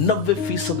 90%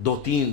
2-3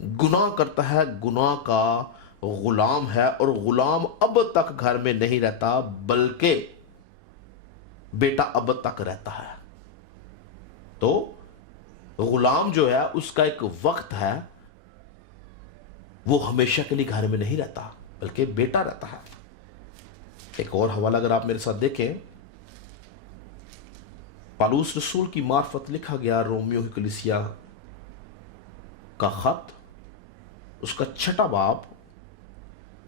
گناہ کرتا ہے گناہ کا غلام ہے، اور غلام اب تک گھر میں نہیں رہتا بلکہ بیٹا اب تک رہتا ہے۔ تو غلام جو ہے اس کا ایک وقت ہے، وہ ہمیشہ کے لیے گھر میں نہیں رہتا بلکہ بیٹا رہتا ہے۔ ایک اور حوالہ اگر آپ میرے ساتھ دیکھیں، پالوس رسول کی معرفت لکھا گیا رومیو کی کلیسیا کا خط، اس کا 6 باب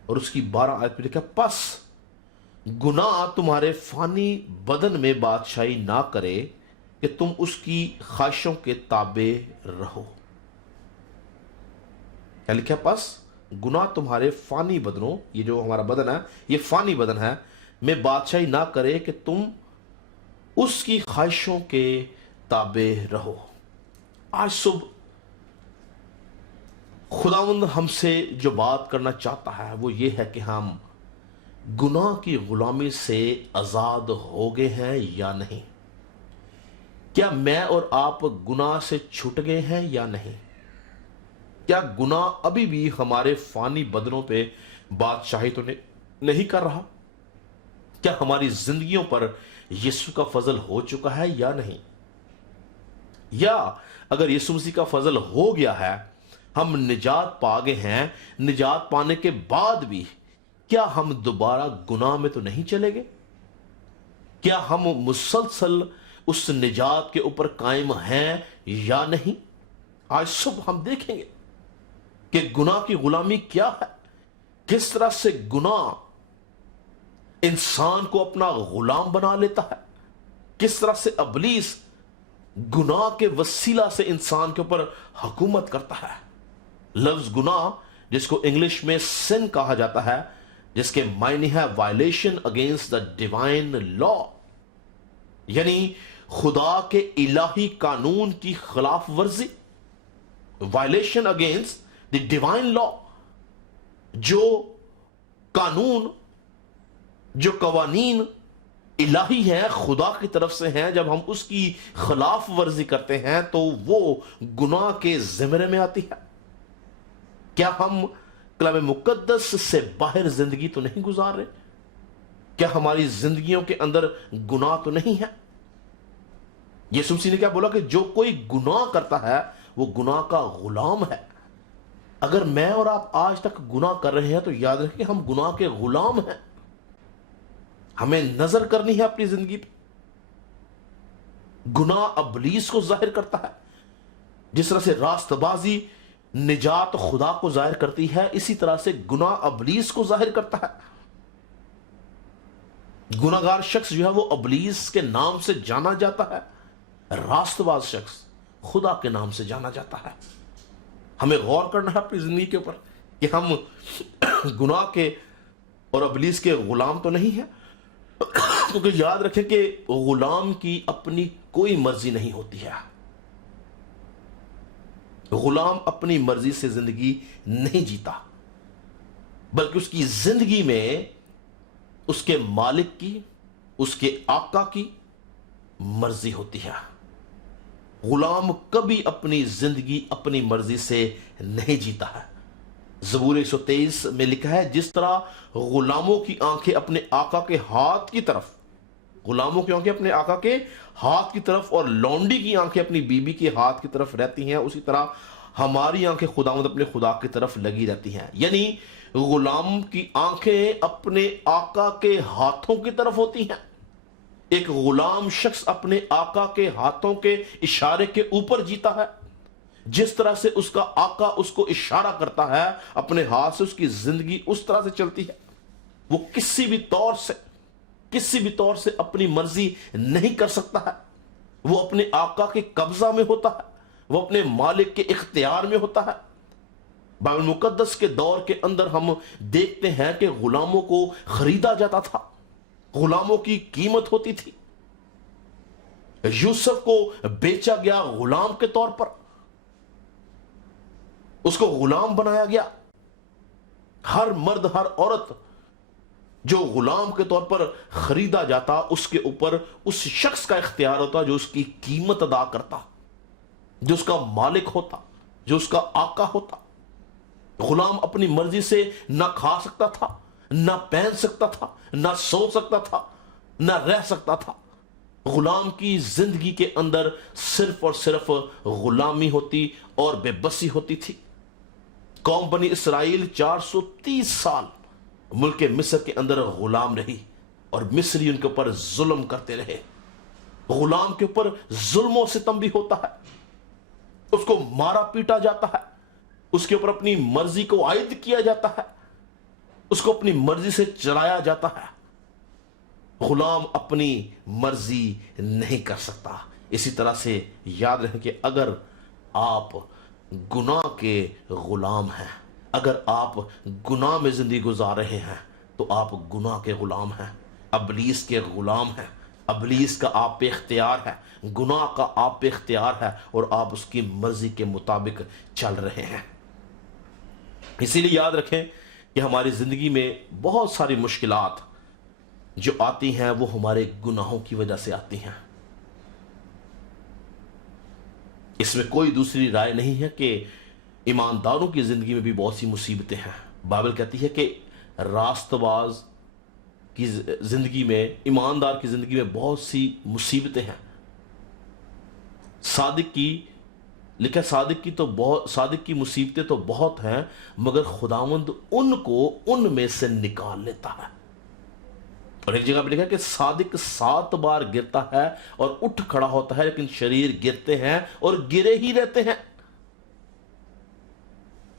اور اس کی 12 آیت میں لکھا، پس گناہ تمہارے فانی بدن میں بادشاہی نہ کرے کہ تم اس کی خواہشوں کے تابع رہو۔ کیا لکھا؟ پس گناہ تمہارے فانی بدنوں، یہ جو ہمارا بدن ہے یہ فانی بدن ہے، میں بادشاہی نہ کرے کہ تم اس کی خواہشوں کے تابع رہو۔ آج صبح خداوند ہم سے جو بات کرنا چاہتا ہے وہ یہ ہے کہ ہم گناہ کی غلامی سے آزاد ہو گئے ہیں یا نہیں۔ کیا میں اور آپ گناہ سے چھوٹ گئے ہیں یا نہیں؟ کیا گناہ ابھی بھی ہمارے فانی بدنوں پہ بادشاہی تو نہیں کر رہا؟ کیا ہماری زندگیوں پر یسوع کا فضل ہو چکا ہے یا نہیں؟ یا اگر یسوع مسیح کا فضل ہو گیا ہے، ہم نجات پا گئے ہیں، نجات پانے کے بعد بھی کیا ہم دوبارہ گناہ میں تو نہیں چلے گئے؟ کیا ہم مسلسل اس نجات کے اوپر قائم ہیں یا نہیں؟ آج صبح ہم دیکھیں گے کہ گناہ کی غلامی کیا ہے، کس طرح سے گناہ انسان کو اپنا غلام بنا لیتا ہے، کس طرح سے ابلیس گناہ کے وسیلہ سے انسان کے اوپر حکومت کرتا ہے۔ لفظ گناہ جس کو انگلش میں سن کہا جاتا ہے، جس کے معنی ہے وائلیشن اگینسٹ دا ڈیوائن لا، یعنی خدا کے الہی قانون کی خلاف ورزی، وائلیشن اگینسٹ دی ڈیوائن لا، جو قانون، جو قوانین الہی ہیں، خدا کی طرف سے ہیں، جب ہم اس کی خلاف ورزی کرتے ہیں تو وہ گناہ کے زمرے میں آتی ہے۔ کیا ہم کلام مقدس سے باہر زندگی تو نہیں گزار رہے؟ کیا ہماری زندگیوں کے اندر گناہ تو نہیں ہے؟ یسوع مسیح نے کیا بولا کہ جو کوئی گناہ کرتا ہے وہ گناہ کا غلام ہے۔ اگر میں اور آپ آج تک گناہ کر رہے ہیں تو یاد رکھیں کہ ہم گناہ کے غلام ہیں۔ ہمیں نظر کرنی ہے اپنی زندگی پہ۔ گناہ ابلیس کو ظاہر کرتا ہے، جس طرح سے راست بازی نجات خدا کو ظاہر کرتی ہے، اسی طرح سے گناہ ابلیس کو ظاہر کرتا ہے۔ گناہگار شخص جو ہے وہ ابلیس کے نام سے جانا جاتا ہے، راست باز شخص خدا کے نام سے جانا جاتا ہے۔ ہمیں غور کرنا ہے اپنی زندگی کے اوپر کہ ہم گناہ کے اور ابلیس کے غلام تو نہیں ہیں، کیونکہ یاد رکھیں کہ غلام کی اپنی کوئی مرضی نہیں ہوتی ہے۔ غلام اپنی مرضی سے زندگی نہیں جیتا، بلکہ اس کی زندگی میں اس کے مالک کی، اس کے آقا کی مرضی ہوتی ہے۔ غلام کبھی اپنی زندگی اپنی مرضی سے نہیں جیتا ہے۔ زبور 123 میں لکھا ہے، جس طرح غلاموں کی آنکھیں اپنے آقا کے ہاتھ کی طرف، غلاموں کی آنکھیں اپنے آقا کے ہاتھ کی طرف اور لونڈی کی آنکھیں اپنی بیوی کے ہاتھ کی طرف رہتی ہیں، اسی طرح ہماری آنکھیں خداوند اپنے خدا کی طرف لگی رہتی ہیں۔ یعنی غلام کی آنکھیں اپنے آقا کے ہاتھوں کی طرف ہوتی ہیں۔ ایک غلام شخص اپنے آقا کے ہاتھوں کے اشارے کے اوپر جیتا ہے۔ جس طرح سے اس کا آقا اس کو اشارہ کرتا ہے اپنے ہاتھ سے، اس کی زندگی اس طرح سے چلتی ہے۔ وہ کسی بھی طور سے اپنی مرضی نہیں کر سکتا ہے۔ وہ اپنے آقا کے قبضہ میں ہوتا ہے، وہ اپنے مالک کے اختیار میں ہوتا ہے۔ بائبل مقدس کے دور کے اندر ہم دیکھتے ہیں کہ غلاموں کو خریدا جاتا تھا، غلاموں کی قیمت ہوتی تھی۔ یوسف کو بیچا گیا غلام کے طور پر، اس کو غلام بنایا گیا۔ ہر مرد، ہر عورت جو غلام کے طور پر خریدا جاتا، اس کے اوپر اس شخص کا اختیار ہوتا جو اس کی قیمت ادا کرتا، جو اس کا مالک ہوتا، جو اس کا آقا ہوتا۔ غلام اپنی مرضی سے نہ کھا سکتا تھا، نہ پہن سکتا تھا، نہ سو سکتا تھا، نہ رہ سکتا تھا۔ غلام کی زندگی کے اندر صرف اور صرف غلامی ہوتی اور بے بسی ہوتی تھی۔ قوم بنی اسرائیل 430 سال ملک مصر کے اندر غلام رہی اور مصری ان کے اوپر ظلم کرتے رہے۔ غلام کے اوپر ظلم و ستم بھی ہوتا ہے، اس کو مارا پیٹا جاتا ہے، اس کے اوپر اپنی مرضی کو عائد کیا جاتا ہے، اس کو اپنی مرضی سے چلایا جاتا ہے۔ غلام اپنی مرضی نہیں کر سکتا۔ اسی طرح سے یاد رکھیں کہ اگر آپ گناہ کے غلام ہیں، اگر آپ گناہ میں زندگی گزار رہے ہیں تو آپ گناہ کے غلام ہیں، ابلیس کے غلام ہیں۔ ابلیس کا آپ پہ اختیار ہے، گناہ کا آپ پہ اختیار ہے اور آپ اس کی مرضی کے مطابق چل رہے ہیں۔ اسی لیے یاد رکھیں کہ ہماری زندگی میں بہت ساری مشکلات جو آتی ہیں وہ ہمارے گناہوں کی وجہ سے آتی ہیں۔ اس میں کوئی دوسری رائے نہیں ہے کہ ایمانداروں کی زندگی میں بھی بہت سی مصیبتیں ہیں۔ بائبل کہتی ہے کہ راست باز کی زندگی میں، ایماندار کی زندگی میں بہت سی مصیبتیں ہیں۔ صادق کی لکھا صادق کی مصیبتیں تو بہت ہیں، مگر خداوند ان کو ان میں سے نکال لیتا ہے۔ اور ایک جگہ پہ لکھا ہے کہ صادق 7 بار گرتا ہے اور اٹھ کھڑا ہوتا ہے، لیکن شریر گرتے ہیں اور گرے ہی رہتے ہیں۔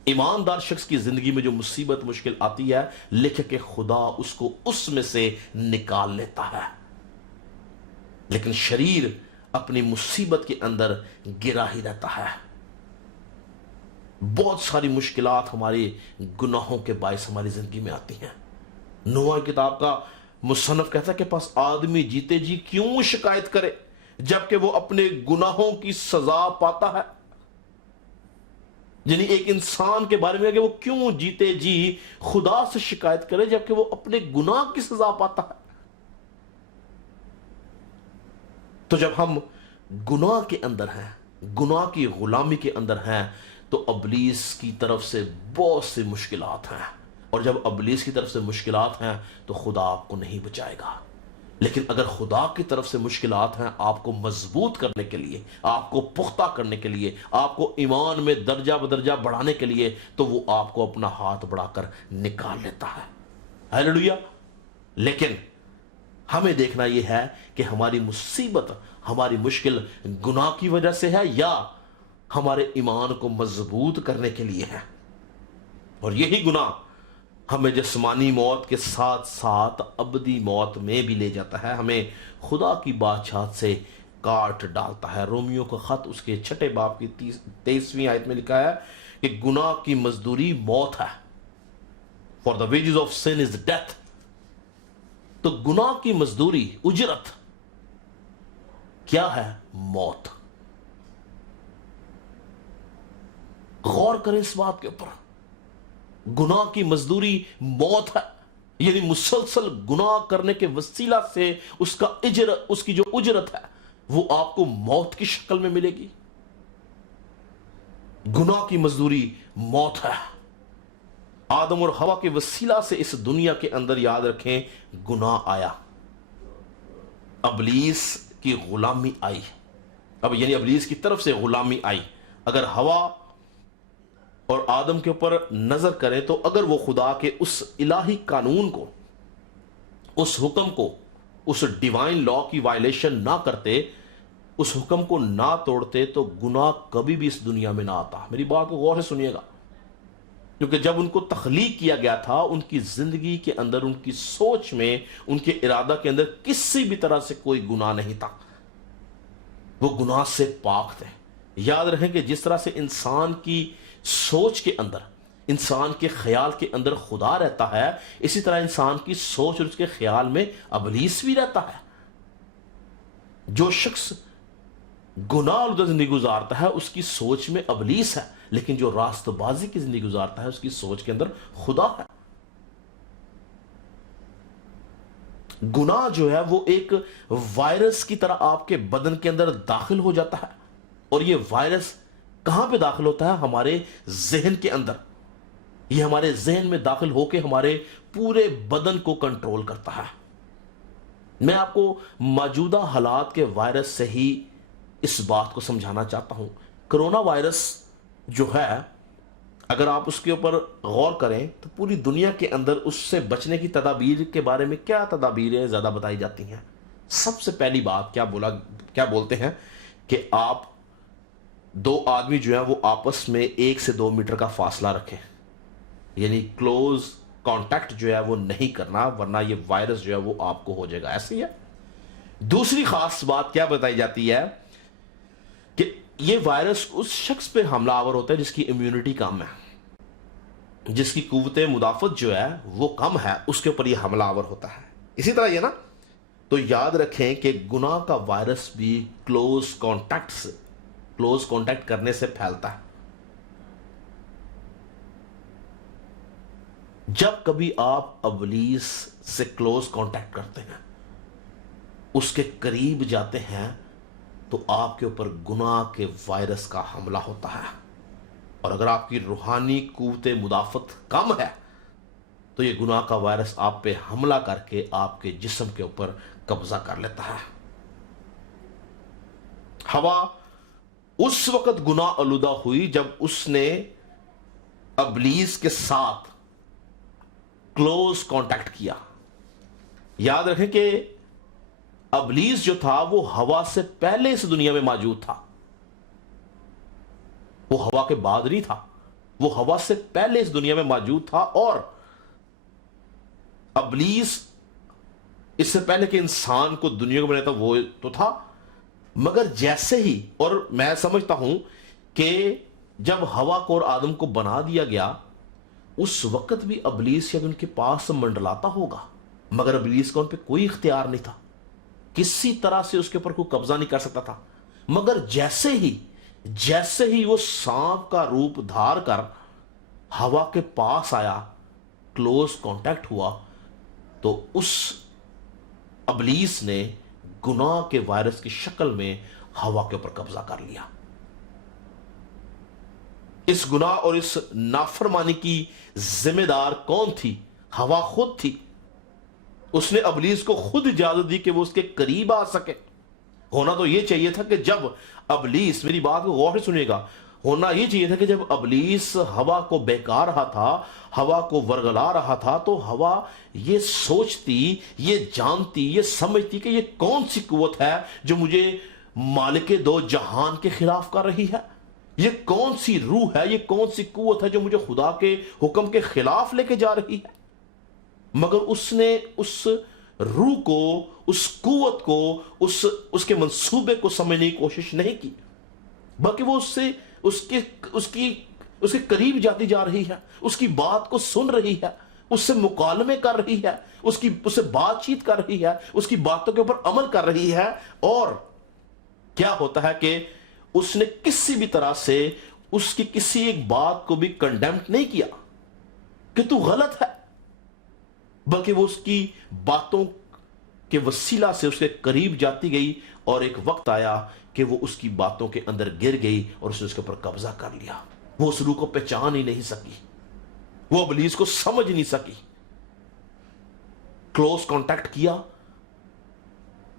ایماندار شخص کی زندگی میں جو مصیبت مشکل آتی ہے، لکھے کہ خدا اس کو اس میں سے نکال لیتا ہے، لیکن شریر اپنی مصیبت کے اندر گرا ہی رہتا ہے۔ بہت ساری مشکلات ہماری گناہوں کے باعث ہماری زندگی میں آتی ہیں۔ نوح کتاب کا مصنف کہتا ہے کہ پس آدمی جیتے جی کیوں شکایت کرے جبکہ وہ اپنے گناہوں کی سزا پاتا ہے۔ یعنی ایک انسان کے بارے میں کہ وہ کیوں جیتے جی خدا سے شکایت کرے جبکہ وہ اپنے گناہ کی سزا پاتا ہے۔ تو جب ہم گناہ کے اندر ہیں، گناہ کی غلامی کے اندر ہیں، تو ابلیس کی طرف سے بہت سی مشکلات ہیں، اور جب ابلیس کی طرف سے مشکلات ہیں تو خدا آپ کو نہیں بچائے گا۔ لیکن اگر خدا کی طرف سے مشکلات ہیں آپ کو مضبوط کرنے کے لیے، آپ کو پختہ کرنے کے لیے، آپ کو ایمان میں درجہ بدرجہ بڑھانے کے لیے، تو وہ آپ کو اپنا ہاتھ بڑھا کر نکال لیتا ہے۔ ہیلیلویا۔ لیکن ہمیں دیکھنا یہ ہے کہ ہماری مصیبت، ہماری مشکل گناہ کی وجہ سے ہے یا ہمارے ایمان کو مضبوط کرنے کے لیے ہے۔ اور یہی گناہ ہمیں جسمانی موت کے ساتھ ساتھ ابدی موت میں بھی لے جاتا ہے، ہمیں خدا کی بادشاہت سے کاٹ ڈالتا ہے۔ رومیو کا خط اس کے 6 باب کی 23ویں آیت میں لکھا ہے کہ گناہ کی مزدوری موت ہے، for the wages of sin is death۔ تو گناہ کی مزدوری، اجرت کیا ہے؟ موت۔ غور کریں اس بات کے اوپر، گناہ کی مزدوری موت ہے، یعنی مسلسل گناہ کرنے کے وسیلہ سے اس کی جو اجرت ہے وہ آپ کو موت کی شکل میں ملے گی۔ گناہ کی مزدوری موت ہے۔ آدم اور حوا کے وسیلہ سے اس دنیا کے اندر یاد رکھیں گناہ آیا، ابلیس کی غلامی آئی، یعنی ابلیس کی طرف سے غلامی آئی۔ اگر حوا اور آدم کے اوپر نظر کریں تو اگر وہ خدا کے اس الہی قانون کو، اس حکم کو، اس ڈیوائن لا کی وائلیشن نہ کرتے، اس حکم کو نہ توڑتے، تو گناہ کبھی بھی اس دنیا میں نہ آتا۔ میری بات کو غور سے سنیے گا، کیونکہ جب ان کو تخلیق کیا گیا تھا، ان کی زندگی کے اندر، ان کی سوچ میں، ان کے ارادہ کے اندر کسی بھی طرح سے کوئی گناہ نہیں تھا، وہ گناہ سے پاک تھے۔ یاد رہیں کہ جس طرح سے انسان کی سوچ کے اندر، انسان کے خیال کے اندر خدا رہتا ہے، اسی طرح انسان کی سوچ اور اس کے خیال میں ابلیس بھی رہتا ہے۔ جو شخص گناہ آلودہ زندگی گزارتا ہے اس کی سوچ میں ابلیس ہے، لیکن جو راست بازی کی زندگی گزارتا ہے اس کی سوچ کے اندر خدا ہے۔ گناہ جو ہے وہ ایک وائرس کی طرح آپ کے بدن کے اندر داخل ہو جاتا ہے، اور یہ وائرس کہاں پہ داخل ہوتا ہے؟ ہمارے ذہن کے اندر۔ یہ ہمارے ذہن میں داخل ہو کے ہمارے پورے بدن کو کنٹرول کرتا ہے۔ میں آپ کو موجودہ حالات کے وائرس سے ہی اس بات کو سمجھانا چاہتا ہوں۔ کرونا وائرس جو ہے، اگر آپ اس کے اوپر غور کریں تو پوری دنیا کے اندر اس سے بچنے کی تدابیر کے بارے میں کیا تدابیریں زیادہ بتائی جاتی ہیں؟ سب سے پہلی بات کیا بولتے ہیں کہ آپ دو آدمی جو ہیں وہ آپس میں 1 سے 2 میٹر کا فاصلہ رکھیں، یعنی کلوز کانٹیکٹ جو ہے وہ نہیں کرنا، ورنہ یہ وائرس جو ہے وہ آپ کو ہو جائے گا۔ ایسے ہی ہے۔ دوسری خاص بات کیا بتائی جاتی ہے کہ یہ وائرس اس شخص پہ حملہ آور ہوتا ہے جس کی امیونٹی کم ہے، جس کی قوت مدافعت جو ہے وہ کم ہے، اس کے اوپر یہ حملہ آور ہوتا ہے۔ اسی طرح یہ نا، تو یاد رکھیں کہ گناہ کا وائرس بھی کلوز کانٹیکٹ کرنے سے پھیلتا ہے۔ جب کبھی آپ ابلیس سے کلوز کانٹیکٹ کرتے ہیں، اس کے قریب جاتے ہیں، تو آپ کے اوپر گناہ کے وائرس کا حملہ ہوتا ہے۔ اور اگر آپ کی روحانی قوت مدافعت کم ہے تو یہ گناہ کا وائرس آپ پہ حملہ کر کے آپ کے جسم کے اوپر قبضہ کر لیتا ہے۔ ہوا اس وقت گناہ آلودہ ہوئی جب اس نے ابلیس کے ساتھ کلوز کانٹیکٹ کیا۔ یاد رکھیں کہ ابلیس جو تھا وہ ہوا سے پہلے اس دنیا میں موجود تھا، وہ ہوا کے بعد نہیں تھا، وہ ہوا سے پہلے اس دنیا میں موجود تھا۔ اور ابلیس اس سے پہلے کہ انسان کو دنیا کو بنایا تھا وہ تو تھا، مگر جیسے ہی، اور میں سمجھتا ہوں کہ جب ہوا کو اور آدم کو بنا دیا گیا اس وقت بھی ابلیس شاید ان کے پاس منڈلاتا ہوگا، مگر ابلیس کا ان پہ کوئی اختیار نہیں تھا، کسی طرح سے اس کے اوپر کوئی قبضہ نہیں کر سکتا تھا۔ مگر جیسے ہی وہ سانپ کا روپ دھار کر ہوا کے پاس آیا، کلوز کانٹیکٹ ہوا، تو اس ابلیس نے گناہ کے وائرس کی شکل میں ہوا کے اوپر قبضہ کر لیا۔ اس گناہ اور اس نافرمانی کی ذمہ دار کون تھی؟ ہوا خود تھی۔ اس نے ابلیس کو خود اجازت دی کہ وہ اس کے قریب آ سکے۔ ہونا تو یہ چاہیے تھا کہ جب ابلیس، میری بات کو غور سے سنیے گا، ہونا یہ چاہیے تھا کہ جب ابلیس ہوا کو بہکا رہا تھا، ہوا کو ورگلا رہا تھا، تو ہوا یہ سوچتی، یہ جانتی، یہ سمجھتی کہ یہ کون سی قوت ہے جو مجھے مالک دو جہان کے خلاف کر رہی ہے، یہ کون سی روح ہے، یہ کون سی قوت ہے جو مجھے خدا کے حکم کے خلاف لے کے جا رہی ہے۔ مگر اس نے اس روح کو، اس قوت کو، اس کے منصوبے کو سمجھنے کی کوشش نہیں کی، بلکہ وہ اس کے قریب جاتی جا رہی ہے، اس کی بات کو سن رہی ہے، اس سے مکالمے کر رہی ہے، اس سے بات چیت کر رہی ہے، اس کی باتوں کے اوپر عمل کر رہی ہے۔ اور کیا ہوتا ہے کہ اس نے کسی بھی طرح سے اس کی کسی ایک بات کو بھی کنڈیمٹ نہیں کیا کہ تو غلط ہے، بلکہ وہ اس کی باتوں کے وسیلہ سے اس کے قریب جاتی گئی، اور ایک وقت آیا کہ وہ اس کی باتوں کے اندر گر گئی اور اس نے اس کے اوپر قبضہ کر لیا۔ وہ اس روح کو پہچان ہی نہیں سکی، وہ ابلیس کو سمجھ نہیں سکی۔ کلوز کانٹیکٹ کیا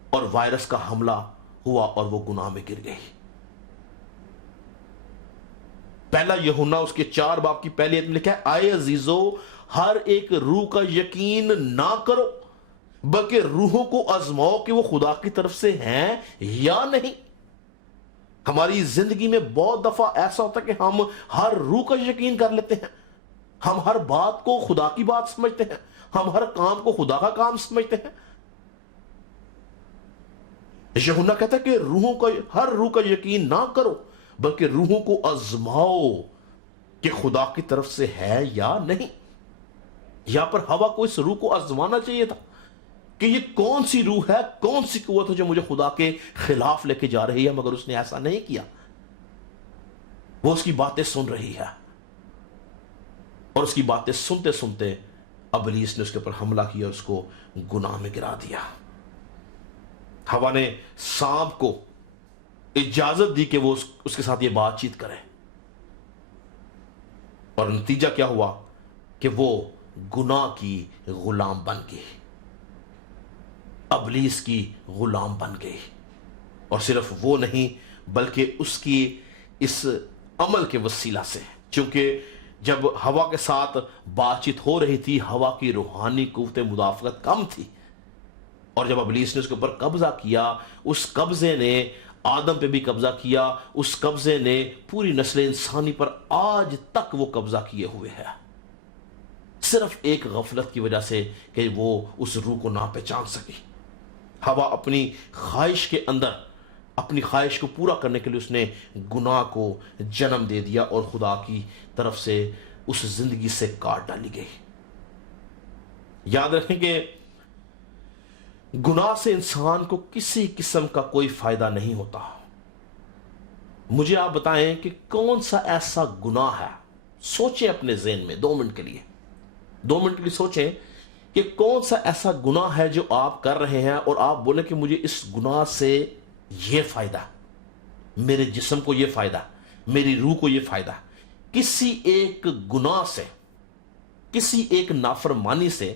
اور وائرس کا حملہ ہوا اور وہ گناہ میں گر گئی۔ پہلا یوحنا اس کے 4 باب کی پہلی آیت میں لکھا ہے، آئے عزیزو، ہر ایک روح کا یقین نہ کرو، بلکہ روحوں کو آزماؤ کہ وہ خدا کی طرف سے ہیں یا نہیں۔ ہماری زندگی میں بہت دفعہ ایسا ہوتا ہے کہ ہم ہر روح کا یقین کر لیتے ہیں، ہم ہر بات کو خدا کی بات سمجھتے ہیں، ہم ہر کام کو خدا کا کام سمجھتے ہیں۔ یوحنا کہتا ہے کہ ہر روح کا یقین نہ کرو، بلکہ روحوں کو آزماؤ کہ خدا کی طرف سے ہے یا نہیں۔ یہاں پر ہوا کو اس روح کو آزمانا چاہیے تھا کہ یہ کون سی روح ہے، کون سی قوت ہے جو مجھے خدا کے خلاف لے کے جا رہی ہے، مگر اس نے ایسا نہیں کیا۔ وہ اس کی باتیں سن رہی ہے، اور اس کی باتیں سنتے سنتے ابلیس نے اس کے اوپر حملہ کیا اور اس کو گناہ میں گرا دیا۔ ہوا نے سانپ کو اجازت دی کہ وہ اس کے ساتھ یہ بات چیت کرے، اور نتیجہ کیا ہوا کہ وہ گناہ کی غلام بن گئی، ابلیس کی غلام بن گئی۔ اور صرف وہ نہیں بلکہ اس کی اس عمل کے وسیلہ سے، چونکہ جب ہوا کے ساتھ بات چیت ہو رہی تھی، ہوا کی روحانی قوت مدافعت کم تھی، اور جب ابلیس نے اس کے اوپر قبضہ کیا، اس قبضے نے آدم پہ بھی قبضہ کیا، اس قبضے نے پوری نسل انسانی پر آج تک وہ قبضہ کیے ہوئے ہے، صرف ایک غفلت کی وجہ سے کہ وہ اس روح کو نہ پہچان سکی۔ ہوا اپنی خواہش کے اندر، اپنی خواہش کو پورا کرنے کے لیے اس نے گناہ کو جنم دے دیا، اور خدا کی طرف سے اس زندگی سے کاٹ ڈالی گئی۔ یاد رکھیں کہ گناہ سے انسان کو کسی قسم کا کوئی فائدہ نہیں ہوتا۔ مجھے آپ بتائیں کہ کون سا ایسا گناہ ہے، سوچیں اپنے ذہن میں 2 منٹ کے لیے، 2 منٹ کے لیے سوچیں کہ کون سا ایسا گناہ ہے جو آپ کر رہے ہیں اور آپ بولیں کہ مجھے اس گناہ سے یہ فائدہ، میرے جسم کو یہ فائدہ، میری روح کو یہ فائدہ۔ کسی ایک گناہ سے، کسی ایک نافرمانی سے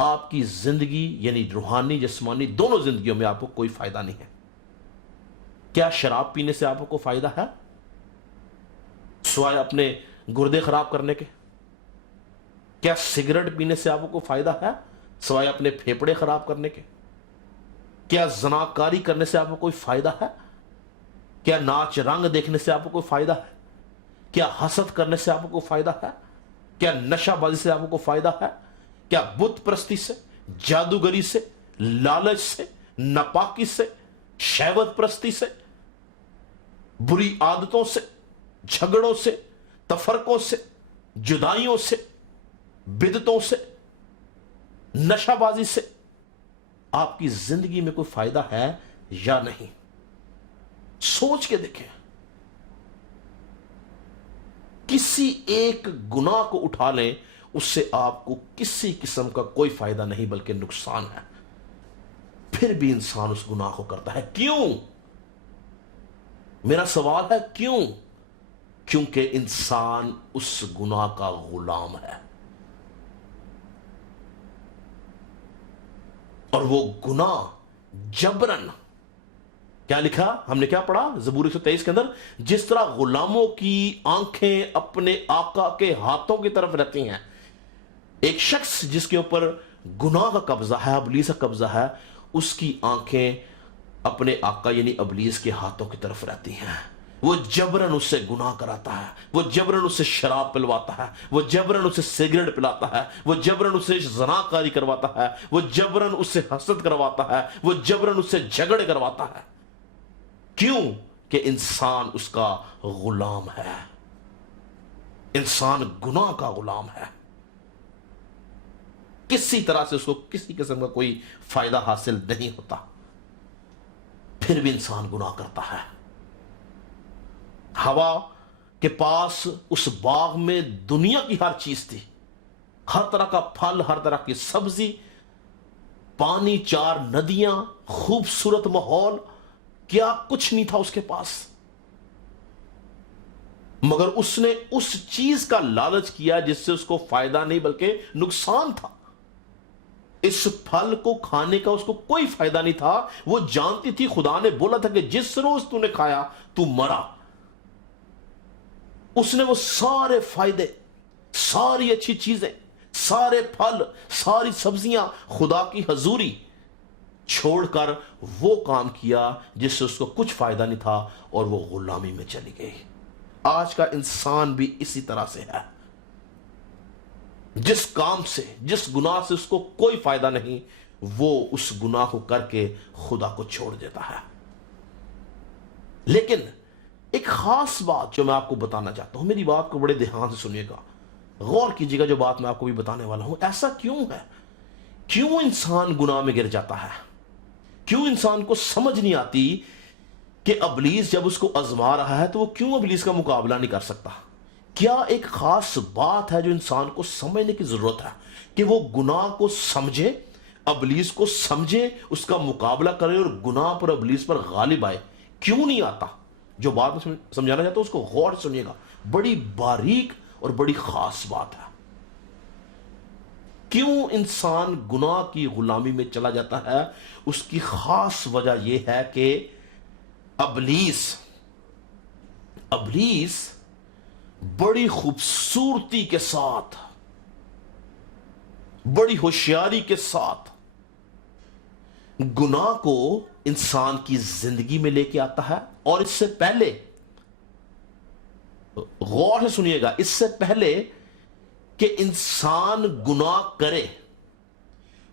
آپ کی زندگی، یعنی روحانی جسمانی دونوں زندگیوں میں آپ کو کوئی فائدہ نہیں ہے۔ کیا شراب پینے سے آپ کو فائدہ ہے سوائے اپنے گردے خراب کرنے کے؟ کیا سگریٹ پینے سے آپ کو فائدہ ہے سوائے اپنے پھیپڑے خراب کرنے کے؟ کیا زناکاری کرنے سے آپ کو کوئی فائدہ ہے؟ کیا ناچ رنگ دیکھنے سے آپ کو کوئی فائدہ ہے؟ کیا حسد کرنے سے آپ کو فائدہ ہے؟ کیا نشہ بازی سے آپ کو فائدہ ہے؟ کیا بت پرستی سے، جادوگری سے، لالچ سے، ناپاکی سے، شہوت پرستی سے، بری عادتوں سے، جھگڑوں سے، تفرقوں سے، جدائیوں سے، بدعتوں سے، نشہ بازی سے آپ کی زندگی میں کوئی فائدہ ہے یا نہیں؟ سوچ کے دیکھیں۔ کسی ایک گناہ کو اٹھا لیں، اس سے آپ کو کسی قسم کا کوئی فائدہ نہیں بلکہ نقصان ہے، پھر بھی انسان اس گناہ کو کرتا ہے۔ کیوں؟ میرا سوال ہے کیوں؟ کیونکہ انسان اس گناہ کا غلام ہے، اور وہ گناہ جبرن، کیا لکھا، ہم نے کیا پڑھا زبور 123 کے اندر، جس طرح غلاموں کی آنکھیں اپنے آقا کے ہاتھوں کی طرف رہتی ہیں، ایک شخص جس کے اوپر گناہ کا قبضہ ہے، ابلیس کا قبضہ ہے، اس کی آنکھیں اپنے آقا یعنی ابلیس کے ہاتھوں کی طرف رہتی ہیں۔ وہ جبرن اس سے گناہ کراتا ہے، وہ جبرن اس سے شراب پلواتا ہے، وہ جبرن اس سے سگریٹ پلاتا ہے، وہ جبرن اس سے زناکاری کرواتا ہے، وہ جبرن اس سے حسد کرواتا ہے، وہ جبرن اس سے جھگڑے کرواتا ہے۔ کیوں؟ کہ انسان اس کا غلام ہے، انسان گناہ کا غلام ہے، کسی طرح سے اس کو کسی قسم کا کوئی فائدہ حاصل نہیں ہوتا، پھر بھی انسان گناہ کرتا ہے۔ ہوا کے پاس اس باغ میں دنیا کی ہر چیز تھی، ہر طرح کا پھل، ہر طرح کی سبزی، پانی، 4 ندیاں، خوبصورت ماحول، کیا کچھ نہیں تھا اس کے پاس، مگر اس نے اس چیز کا لالچ کیا جس سے اس کو فائدہ نہیں بلکہ نقصان تھا۔ اس پھل کو کھانے کا اس کو کوئی فائدہ نہیں تھا، وہ جانتی تھی، خدا نے بولا تھا کہ جس روز تو نے کھایا تو مرا۔ اس نے وہ سارے فائدے، ساری اچھی چیزیں، سارے پھل، ساری سبزیاں، خدا کی حضوری چھوڑ کر وہ کام کیا جس سے اس کو کچھ فائدہ نہیں تھا، اور وہ غلامی میں چلی گئی۔ آج کا انسان بھی اسی طرح سے ہے، جس کام سے، جس گناہ سے اس کو کوئی فائدہ نہیں، وہ اس گناہ کو کر کے خدا کو چھوڑ دیتا ہے۔ لیکن ایک خاص بات جو میں آپ کو بتانا چاہتا ہوں، میری بات کو بڑے دھیان سے سنیے گا، غور کیجیے گا جو بات میں آپ کو بھی بتانے والا ہوں۔ ایسا کیوں ہے؟ کیوں انسان گناہ میں گر جاتا ہے؟ کیوں انسان کو سمجھ نہیں آتی کہ ابلیس جب اس کو آزما رہا ہے تو وہ کیوں ابلیس کا مقابلہ نہیں کر سکتا؟ کیا ایک خاص بات ہے جو انسان کو سمجھنے کی ضرورت ہے کہ وہ گناہ کو سمجھے، ابلیس کو سمجھے، اس کا مقابلہ کرے اور گناہ پر، ابلیس پر غالب آئے؟ کیوں نہیں آتا؟ جو بات میں سمجھانا چاہتا ہوں اس کو غور سنیے گا، بڑی باریک اور بڑی خاص بات ہے۔ کیوں انسان گناہ کی غلامی میں چلا جاتا ہے؟ اس کی خاص وجہ یہ ہے کہ ابلیس بڑی خوبصورتی کے ساتھ، بڑی ہوشیاری کے ساتھ گناہ کو انسان کی زندگی میں لے کے آتا ہے، اور اس سے پہلے غور سے سنیے گا، اس سے پہلے کہ انسان گناہ کرے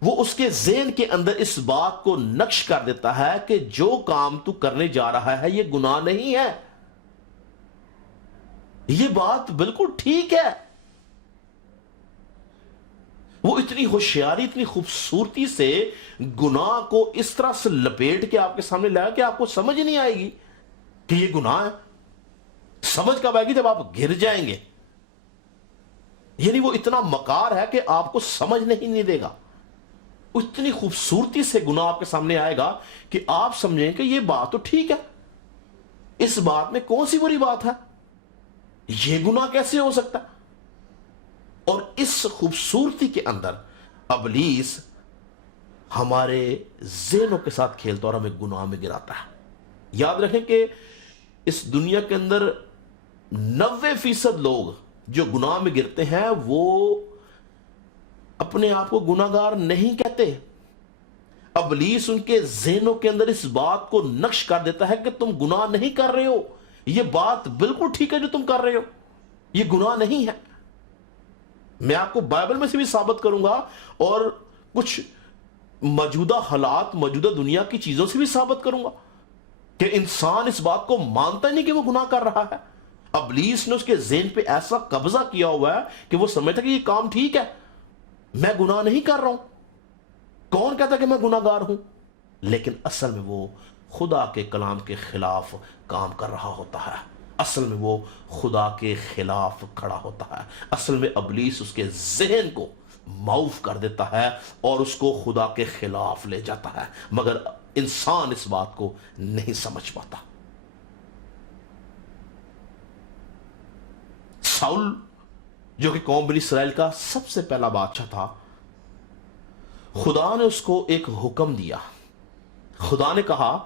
وہ اس کے ذہن کے اندر اس بات کو نقش کر دیتا ہے کہ جو کام تو کرنے جا رہا ہے یہ گناہ نہیں ہے، یہ بات بالکل ٹھیک ہے۔ وہ اتنی ہوشیاری، اتنی خوبصورتی سے گناہ کو اس طرح سے لپیٹ کے آپ کے سامنے لایا کہ آپ کو سمجھ نہیں آئے گی کہ یہ گناہ ہے۔ سمجھ کب آئے گی؟ جب آپ گر جائیں گے۔ یعنی وہ اتنا مکار ہے کہ آپ کو سمجھ نہیں دے گا، اتنی خوبصورتی سے گناہ آپ کے سامنے آئے گا کہ آپ سمجھیں کہ یہ بات تو ٹھیک ہے، اس بات میں کون سی بری بات ہے، یہ گناہ کیسے ہو سکتا؟ اور اس خوبصورتی کے اندر ابلیس ہمارے ذہنوں کے ساتھ کھیلتا اور ہمیں گناہ میں گراتا ہے۔ یاد رکھیں کہ اس دنیا کے اندر 90% لوگ جو گناہ میں گرتے ہیں وہ اپنے آپ کو گناہگار نہیں کہتے۔ ابلیس ان کے ذہنوں کے اندر اس بات کو نقش کر دیتا ہے کہ تم گناہ نہیں کر رہے ہو، یہ بات بالکل ٹھیک ہے جو تم کر رہے ہو، یہ گناہ نہیں ہے۔ میں آپ کو بائبل میں سے بھی ثابت کروں گا اور کچھ موجودہ حالات، موجودہ دنیا کی چیزوں سے بھی ثابت کروں گا کہ انسان اس بات کو مانتا ہی نہیں کہ وہ گناہ کر رہا ہے۔ ابلیس نے اس کے ذہن پہ ایسا قبضہ کیا ہوا ہے کہ وہ سمجھتا کہ یہ کام ٹھیک ہے، میں گناہ نہیں کر رہا ہوں، کون کہتا کہ میں گناہ گار ہوں؟ لیکن اصل میں وہ خدا کے کلام کے خلاف کام کر رہا ہوتا ہے، اصل میں وہ خدا کے خلاف کھڑا ہوتا ہے۔ اصل میں ابلیس اس کے ذہن کو معاف کر دیتا ہے اور اس کو خدا کے خلاف لے جاتا ہے، مگر انسان اس بات کو نہیں سمجھ پاتا۔ ساؤل جو کہ قوم بنی اسرائیل کا سب سے پہلا بادشاہ تھا، خدا نے اس کو ایک حکم دیا۔ خدا نے کہا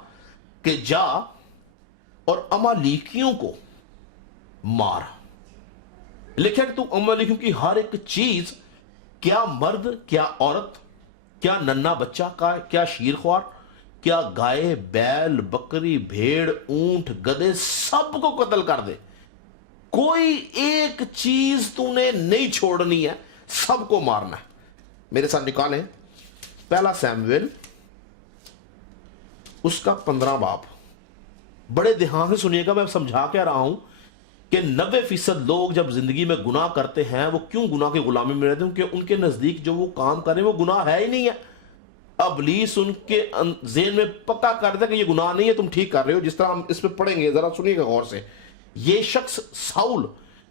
کہ جا اور امالیکیوں کو مار۔ لکھا کہ تو امالیکیوں کی ہر ایک چیز، کیا مرد، کیا عورت، کیا ننھا بچہ، کیا شیرخوار، کیا گائے، بیل، بکری، بھیڑ، اونٹ، گدھے، سب کو قتل کر دے، کوئی ایک چیز تو نے نہیں چھوڑنی ہے، سب کو مارنا ہے۔ میرے ساتھ نکالیں پہلا سیمویل اس کا 15 باب۔ بڑے دھیان سے سنیے گا، میں سمجھا کے رہا ہوں کہ 90% لوگ جب زندگی میں گناہ کرتے ہیں وہ کیوں گناہ کی غلامی میں رہتے ہیں؟ کہ ان کے نزدیک جو وہ کام کریں وہ گناہ ہے ہی نہیں ہے۔ ابلیس ان کے ذہن میں پکا کر دیا کہ یہ گناہ نہیں ہے، تم ٹھیک کر رہے ہو۔ جس طرح ہم اس پہ پڑھیں گے، ذرا سنیے گا غور سے۔ یہ شخص ساؤل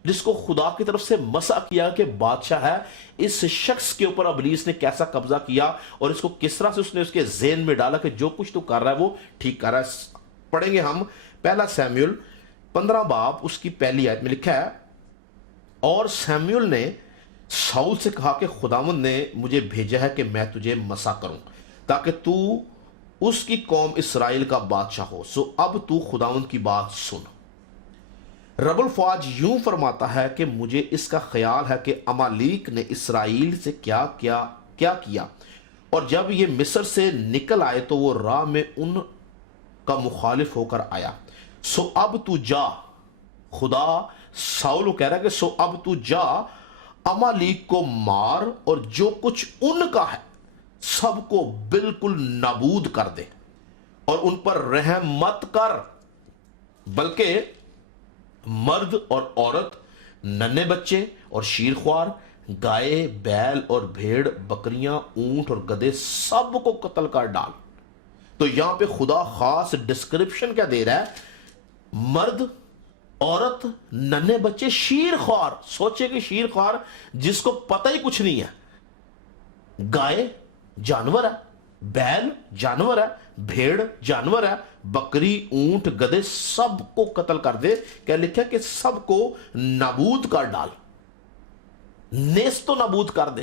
جس کو خدا کی طرف سے مسح کیا کہ بادشاہ ہے، اس شخص کے اوپر ابلیس نے کیسا قبضہ کیا اور اس کو کس طرح سے اس نے اس کے ذہن میں ڈالا کہ جو کچھ تو کر رہا ہے وہ ٹھیک کر رہا ہے۔ پڑھیں گے ہم پہلا سیمویل 15 باب اس کی پہلی آیت میں لکھا ہے، اور سیمویل نے ساؤل سے کہا کہ خداوند نے مجھے بھیجا ہے کہ میں تجھے مسح کروں تاکہ تو اس کی قوم اسرائیل کا بادشاہ ہو، سو اب تو خداوند کی بات سن۔ رب الفاظ یوں فرماتا ہے کہ مجھے اس کا خیال ہے کہ امالیک نے اسرائیل سے کیا کیا، اور جب یہ مصر سے نکل آئے تو وہ راہ میں ان کا مخالف ہو کر آیا، سو اب تو جا۔ خدا ساؤل کو کہہ رہا ہے کہ سو اب تو جا، امالیک کو مار اور جو کچھ ان کا ہے سب کو بالکل نابود کر دے، اور ان پر رحم مت کر، بلکہ مرد اور عورت، ننھے بچے اور شیرخوار، گائے، بیل اور بھیڑ، بکریاں، اونٹ اور گدھے، سب کو قتل کر ڈال۔ تو یہاں پہ خدا خاص ڈسکرپشن کیا دے رہا ہے؟ مرد، عورت، ننھے بچے، شیرخوار۔ سوچے کہ شیرخوار جس کو پتہ ہی کچھ نہیں ہے، گائے جانور ہے، بیل جانور ہے، بھیڑ جانور ہے، بکری، اونٹ، گدھے، سب کو قتل کر دے۔ کیا لکھا کہ سب کو نابود کر ڈال، نیست و نابود کر دے۔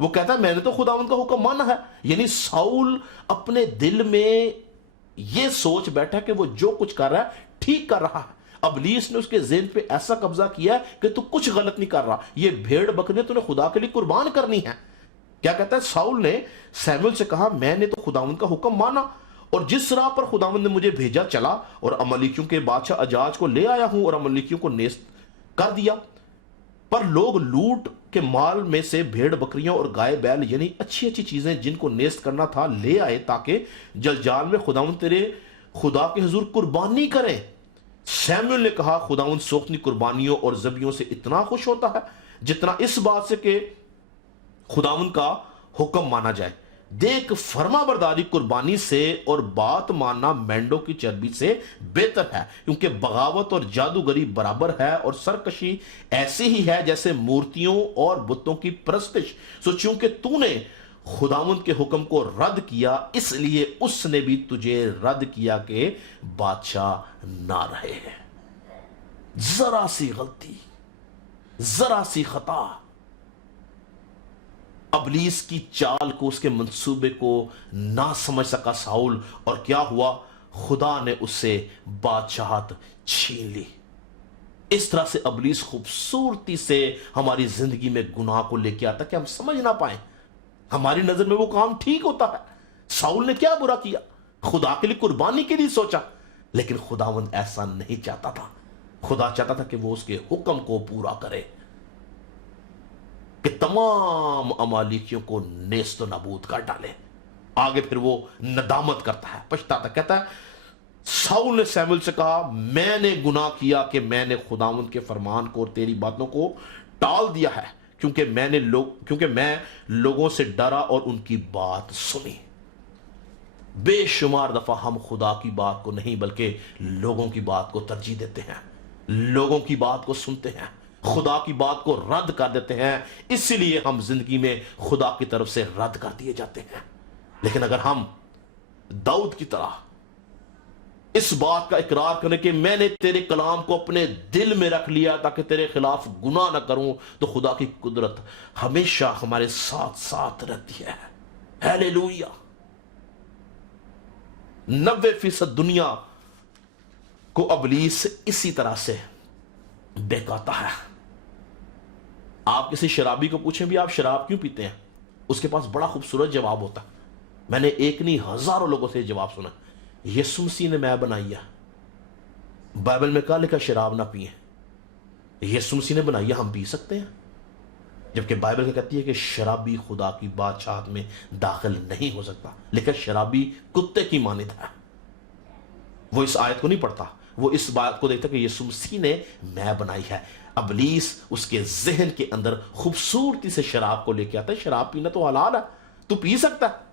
وہ کہتا ہے میں نے تو خداوند کا حکم مانا ہے. یعنی ساؤل اپنے دل میں یہ سوچ بیٹھا کہ وہ جو کچھ کر رہا ہے ٹھیک کر رہا ہے. ابلیس نے اس کے ذہن پہ ایسا قبضہ کیا کہ تو کچھ غلط نہیں کر رہا, یہ بھیڑ بکریاں تو نے خدا کے لیے قربان کرنی ہے. کیا کہتا ہے ساؤل نے سیموئیل سے کہا میں نے تو خداوند کا حکم مانا اور جس راہ پر خداوند نے مجھے بھیجا چلا اور عملیکیوں کے بادشاہ اجاج کو لے آیا ہوں اور عملیکیوں کو نیست کر دیا. پر لوگ لوٹ کے مال میں سے بھیڑ بکریاں اور گائے بیل یعنی اچھی اچھی چیزیں جن کو نیست کرنا تھا لے آئے تاکہ جلجال میں خداوند تیرے خدا کے حضور قربانی کریں. سیموئیل نے کہا خداوند سوختنی قربانیوں اور ذبیحوں سے اتنا خوش ہوتا ہے جتنا اس بات سے کہ خداوند کا حکم مانا جائے. دیکھ فرما برداری قربانی سے اور بات ماننا مینڈوں کی چربی سے بہتر ہے, کیونکہ بغاوت اور جادوگری برابر ہے اور سرکشی ایسی ہی ہے جیسے مورتیوں اور بتوں کی پرستش. سو چونکہ تو نے خداوند کے حکم کو رد کیا اس لیے اس نے بھی تجھے رد کیا کہ بادشاہ نہ رہے. ذرا سی غلطی, ذرا سی خطا ابلیس کی چال کو, اس کے منصوبے کو نہ سمجھ سکا ساؤل, اور کیا ہوا خدا نے اس سے بادشاہت چھین لی. اس طرح سے ابلیس خوبصورتی سے ہماری زندگی میں گناہ کو لے کے آتا کہ ہم سمجھ نہ پائیں. ہماری نظر میں وہ کام ٹھیک ہوتا ہے. ساؤل نے کیا برا کیا؟ خدا کے لیے قربانی کے لیے سوچا, لیکن خداوند ایسا نہیں چاہتا تھا. خدا چاہتا تھا کہ وہ اس کے حکم کو پورا کرے کہ تمام عمالیکیوں کو نیست و نابود کر ڈالے. آگے پھر وہ ندامت کرتا ہے, پچھتاتا, کہتا ہے ساؤل نے سیموئیل سے کہا میں نے گناہ کیا کہ میں نے خداوند کے فرمان کو اور تیری باتوں کو ٹال دیا ہے, کیونکہ میں لوگوں سے ڈرا اور ان کی بات سنی. بے شمار دفعہ ہم خدا کی بات کو نہیں بلکہ لوگوں کی بات کو ترجیح دیتے ہیں, لوگوں کی بات کو سنتے ہیں, خدا کی بات کو رد کر دیتے ہیں. اسی لیے ہم زندگی میں خدا کی طرف سے رد کر دیے جاتے ہیں. لیکن اگر ہم داؤد کی طرح اس بات کا اقرار کریں کہ میں نے تیرے کلام کو اپنے دل میں رکھ لیا تاکہ تیرے خلاف گناہ نہ کروں, تو خدا کی قدرت ہمیشہ ہمارے ساتھ ساتھ رہتی ہے. ہیلیلویا. 90% دنیا کو ابلیس اسی طرح سے بہکاتا ہے. آپ کسی شرابی کو پوچھیں بھی آپ شراب کیوں پیتے ہیں, اس کے پاس بڑا خوبصورت جواب ہوتا ہے. میں نے ایک نہیں ہزاروں لوگوں سے یہ جواب سنا, یسوع مسیح نے میں بنائی ہے. بائبل میں کہا لکھا شراب نہ پیئیں, یسوع مسیح نے بنائی ہے, ہم پی سکتے ہیں. جبکہ بائبل کیا کہتی ہے کہ شرابی خدا کی بادشاہت میں داخل نہیں ہو سکتا. لیکن شرابی کتے کی مانند ہے. وہ اس آیت کو نہیں پڑھتا, وہ اس بات کو دیکھتا کہ یسوع مسیح نے میں بنائی ہے. ابلیس اس کے ذہن کے اندر خوبصورتی سے شراب کو لے کے آتا ہے. شراب پینا تو حلال ہے, تو پی سکتا ہے.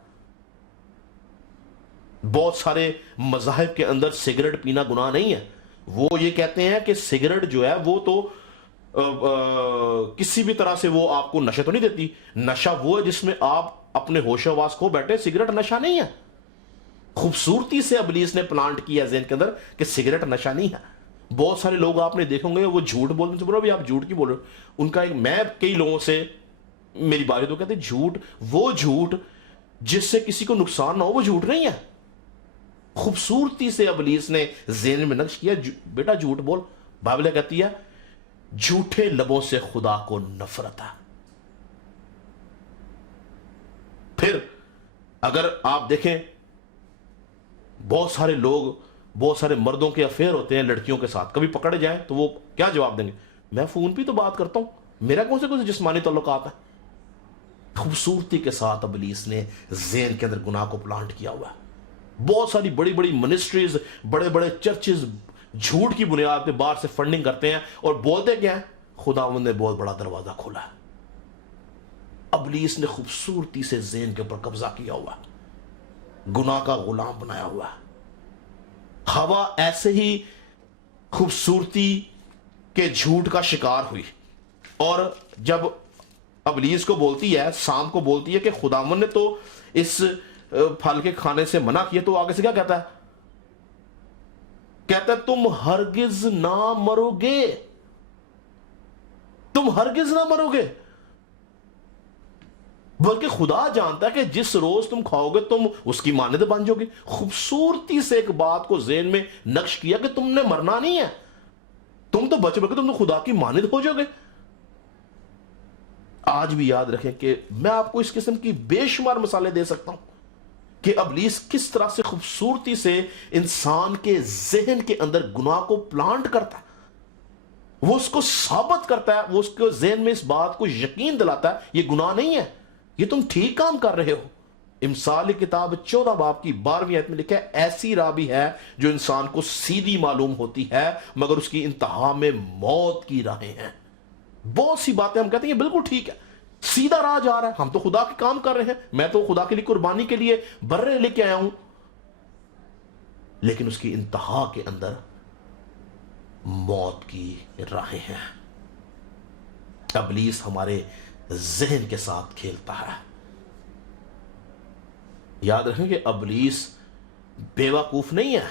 بہت سارے مذاہب کے اندر سگریٹ پینا گناہ نہیں ہے. وہ یہ کہتے ہیں کہ سگریٹ جو ہے وہ تو کسی بھی طرح سے وہ آپ کو نشہ تو نہیں دیتی. نشہ وہ ہے جس میں آپ اپنے ہوش و حواس کھو بیٹھے. سگریٹ نشہ نہیں ہے. خوبصورتی سے ابلیس نے پلانٹ کیا ذہن کے اندر کہ سگریٹ نشہ نہیں ہے. بہت سارے لوگ آپ نے دیکھیں گے وہ جھوٹ بولنے سے بولو بھی آپ جھوٹ کی بول رہے ہو. ان کا میں کئی لوگوں سے میری باری تو کہتے ہیں جھوٹ, وہ جھوٹ جس سے کسی کو نقصان نہ ہو وہ جھوٹ نہیں ہے. خوبصورتی سے ابلیس نے ذہن میں نقش کیا بیٹا جھوٹ بول. بائبل کہتی ہے جھوٹے لبوں سے خدا کو نفرت ہے. پھر اگر آپ دیکھیں بہت سارے لوگ, بہت سارے مردوں کے افیئر ہوتے ہیں لڑکیوں کے ساتھ, کبھی پکڑے جائیں تو وہ کیا جواب دیں گے, میں فون پہ تو بات کرتا ہوں, میرا کون سے کون سے جسمانی تعلقات ہیں. خوبصورتی کے ساتھ ابلیس نے ذہن کے اندر گناہ کو پلانٹ کیا ہوا ہے. بہت ساری بڑی بڑی منسٹریز, بڑے بڑے چرچز جھوٹ کی بنیاد پہ باہر سے فنڈنگ کرتے ہیں اور بولتے کیا ہیں خداوند نے بہت بڑا دروازہ کھولا ہے. ابلیس نے خوبصورتی سے ذہن کے اوپر قبضہ کیا ہوا ہے, گناہ کا غلام بنایا ہوا ہے. ہوا ایسے ہی خوبصورتی کے جھوٹ کا شکار ہوئی, اور جب ابلیس کو بولتی ہے, سام کو بولتی ہے کہ خداوند نے تو اس پھل کے کھانے سے منع کیا, تو آگے سے کیا کہتا ہے, کہتا ہے تم ہرگز نہ مرو گے, تم ہرگز نہ مرو گے. بلکہ خدا جانتا ہے کہ جس روز تم کھاؤ گے تم اس کی مانند بن جاؤ گے. خوبصورتی سے ایک بات کو ذہن میں نقش کیا کہ تم نے مرنا نہیں ہے, تم تو بچ بچے, تم تو خدا کی مانند ہو جاؤ گے. آج بھی یاد رکھیں کہ میں آپ کو اس قسم کی بے شمار مثالیں دے سکتا ہوں کہ ابلیس کس طرح سے خوبصورتی سے انسان کے ذہن کے اندر گناہ کو پلانٹ کرتا ہے, وہ اس کو ثابت کرتا ہے, وہ اس کے ذہن میں اس بات کو یقین دلاتا ہے یہ گناہ نہیں ہے, یہ تم ٹھیک کام کر رہے ہو. امثال کتاب 14 باب کی 12ویں آیت میں لکھا ہے, ایسی راہ بھی ہے جو انسان کو سیدھی معلوم ہوتی ہے مگر اس کی انتہا میں موت کی راہیں ہیں. بہت سی باتیں ہم کہتے ہیں بالکل ٹھیک ہے, سیدھا راہ جا رہا ہے, ہم تو خدا کے کام کر رہے ہیں, میں تو خدا کے لیے قربانی کے لیے برے لے کے آیا ہوں, لیکن اس کی انتہا کے اندر موت کی راہیں ہیں. ابلیس ہمارے ذہن کے ساتھ کھیلتا ہے. یاد رکھیں کہ ابلیس بیوقوف نہیں ہے,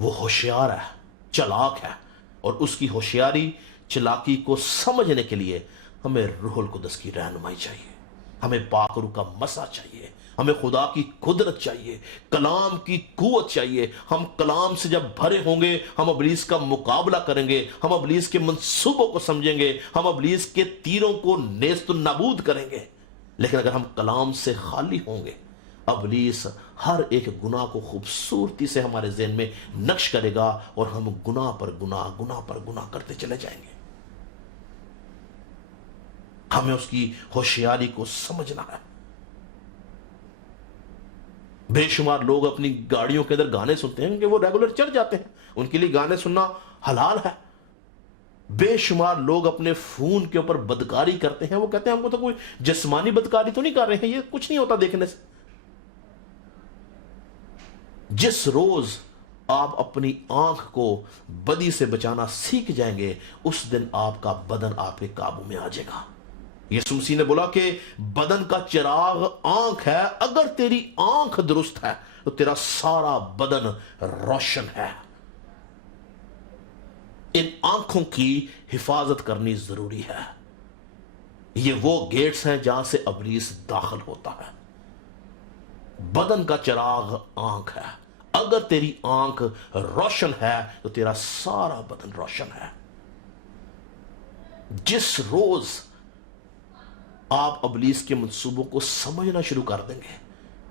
وہ ہوشیار ہے, چلاک ہے, اور اس کی ہوشیاری چلاکی کو سمجھنے کے لیے ہمیں روح القدس کی رہنمائی چاہیے, ہمیں پاک روح کا مسا چاہیے, ہمیں خدا کی قدرت چاہیے, کلام کی قوت چاہیے. ہم کلام سے جب بھرے ہوں گے ہم ابلیس کا مقابلہ کریں گے, ہم ابلیس کے منصوبوں کو سمجھیں گے, ہم ابلیس کے تیروں کو نیست و نابود کریں گے. لیکن اگر ہم کلام سے خالی ہوں گے, ابلیس ہر ایک گناہ کو خوبصورتی سے ہمارے ذہن میں نقش کرے گا اور ہم گناہ پر گناہ, گناہ پر گناہ کرتے چلے جائیں گے. ہمیں اس کی ہوشیاری کو سمجھنا ہے. بے شمار لوگ اپنی گاڑیوں کے اندر گانے سنتے ہیں کہ وہ ریگولر چڑھ جاتے ہیں, ان کے لیے گانے سننا حلال ہے. بے شمار لوگ اپنے فون کے اوپر بدکاری کرتے ہیں, وہ کہتے ہیں ہم کو تو کوئی جسمانی بدکاری تو نہیں کر رہے ہیں, یہ کچھ نہیں ہوتا دیکھنے سے. جس روز آپ اپنی آنکھ کو بدی سے بچانا سیکھ جائیں گے اس دن آپ کا بدن آپ کے قابو میں آ جائے گا. یسوع مسیح نے بولا کہ بدن کا چراغ آنکھ ہے, اگر تیری آنکھ درست ہے تو تیرا سارا بدن روشن ہے. ان آنکھوں کی حفاظت کرنی ضروری ہے. یہ وہ گیٹس ہیں جہاں سے ابلیس داخل ہوتا ہے. بدن کا چراغ آنکھ ہے, اگر تیری آنکھ روشن ہے تو تیرا سارا بدن روشن ہے. جس روز آپ ابلیس کے منصوبوں کو سمجھنا شروع کر دیں گے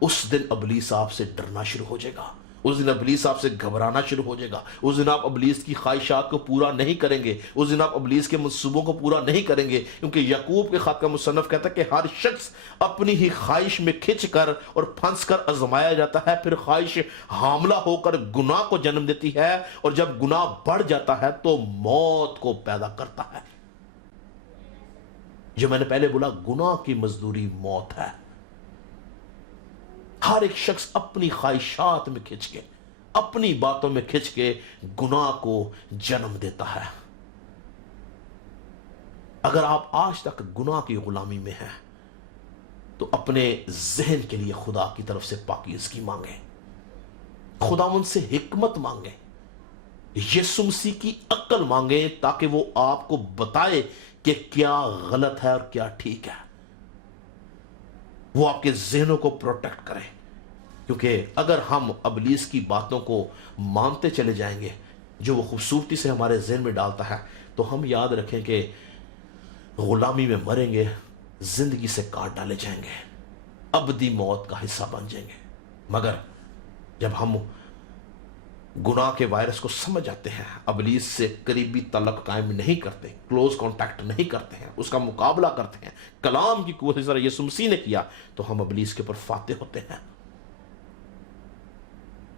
اس دن ابلیس آپ سے ڈرنا شروع ہو جائے گا, اس دن ابلیس آپ سے گھبرانا شروع ہو جائے گا, اس دن آپ ابلیس کی خواہشات کو پورا نہیں کریں گے, اس دن آپ ابلیس کے منصوبوں کو پورا نہیں کریں گے. کیونکہ یعقوب کے خط کا مصنف کہتا ہے کہ ہر شخص اپنی ہی خواہش میں کھنچ کر اور پھنس کر آزمایا جاتا ہے, پھر خواہش حاملہ ہو کر گناہ کو جنم دیتی ہے, اور جب گناہ بڑھ جاتا ہے تو موت کو پیدا کرتا ہے. جو میں نے پہلے بولا, گناہ کی مزدوری موت ہے. ہر ایک شخص اپنی خواہشات میں کھنچ کے, اپنی باتوں میں کھنچ کے گناہ کو جنم دیتا ہے. اگر آپ آج تک گناہ کی غلامی میں ہیں تو اپنے ذہن کے لیے خدا کی طرف سے پاکیزگی مانگیں, خداوند سے حکمت مانگیں, یسوع مسیح کی عقل مانگیں تاکہ وہ آپ کو بتائے کہ کیا غلط ہے اور کیا ٹھیک ہے. وہ آپ کے ذہنوں کو پروٹیکٹ کرے, کیونکہ اگر ہم ابلیس کی باتوں کو مانتے چلے جائیں گے جو وہ خوبصورتی سے ہمارے ذہن میں ڈالتا ہے, تو ہم یاد رکھیں کہ غلامی میں مریں گے, زندگی سے کاٹ ڈالے جائیں گے, ابدی موت کا حصہ بن جائیں گے. مگر جب ہم گناہ کے وائرس کو سمجھ جاتے ہیں, ابلیس سے قریبی تعلق قائم نہیں کرتے, کلوز کانٹیکٹ نہیں کرتے ہیں, اس کا مقابلہ کرتے ہیں کلام کی قوت سے, یسوع مسیح نے کیا, تو ہم ابلیس کے اوپر فاتح ہوتے ہیں.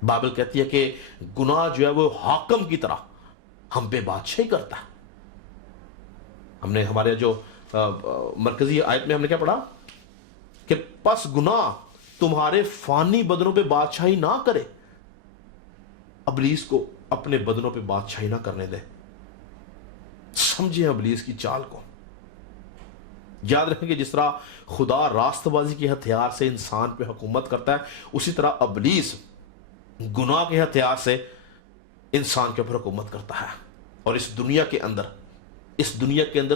بائبل کہتی ہے کہ گناہ جو ہے وہ حاکم کی طرح ہم پہ بادشاہی کرتا ہے. ہم نے ہمارے جو مرکزی آیت میں ہم نے کیا پڑھا کہ پس گناہ تمہارے فانی بدنوں پہ بادشاہی نہ کرے. ابلیس کو اپنے بدنوں پہ بادشاہی نہ کرنے دے. سمجھیں ابلیس کی چال کو. یاد رکھیں کہ جس طرح خدا راست بازی کے ہتھیار سے انسان پہ حکومت کرتا ہے, اسی طرح ابلیس گناہ کے ہتھیار سے انسان کے اوپر حکومت کرتا ہے. اور اس دنیا کے اندر